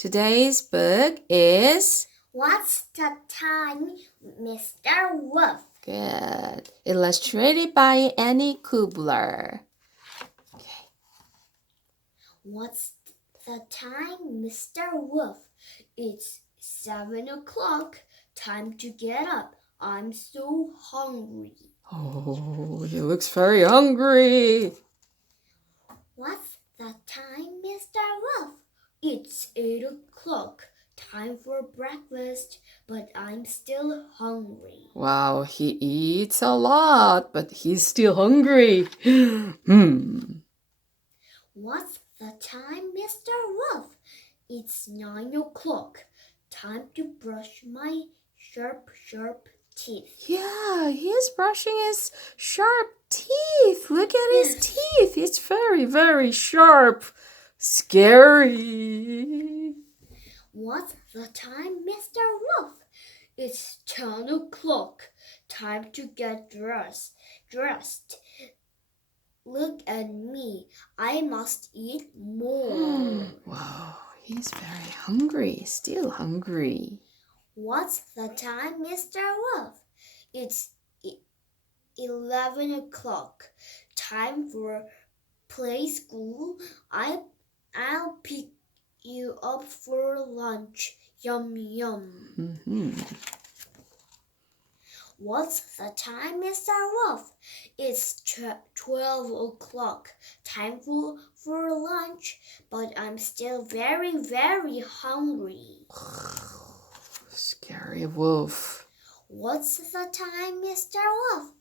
Today's book is... What's the time, Mr. Wolf? Good. Illustrated by Annie Kubler. Okay. What's the time, Mr. Wolf? It's 7 o'clock. Time to get up. I'm so hungry. Oh, he looks very hungry. What's the time, Mr. Wolf? It's 8 o'clock. Time for breakfast, but I'm still hungry. Wow, he eats a lot, but he's still hungry. What's the time, Mr. Wolf? It's 9 o'clock. Time to brush my sharp teeth. Yeah, he's brushing his sharp teeth. Look at his teeth. It's very, very sharp. Scary. What's the time, Mr. Wolf? It's 10 o'clock. Time to get dressed. Look at me. I must eat more. Wow, he's very hungry. Still hungry. What's the time, Mr. Wolf? It's 11 o'clock. Time for play school. I'll pick you up for lunch. Yum, yum. What's the time, Mr. Wolf? It's 12 o'clock. Time for lunch, but I'm still very, very hungry. Scary wolf. What's the time, Mr. Wolf?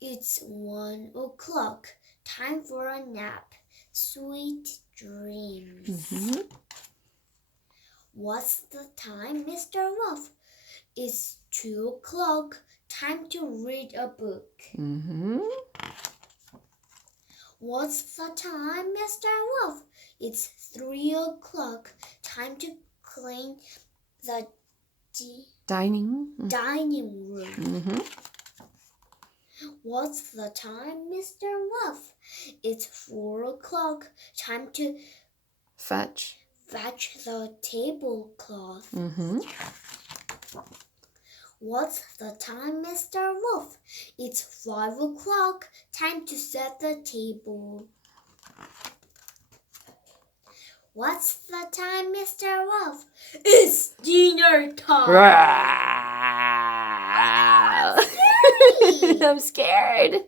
It's 1 o'clock. Time for a nap. Sweet dreams. What's the time, Mr. Wolf? It's 2 o'clock. Time to read a book. What's the time, Mr. Wolf? It's 3 o'clock. Time to clean the Dining room. What's the time, Mr. Wolf? It's 4 o'clock. Time to Fetch the tablecloth. What's the time, Mr. Wolf? It's 5 o'clock. Time to set the table. What's the time, Mr. Wolf? It's dinner time. I'm scared.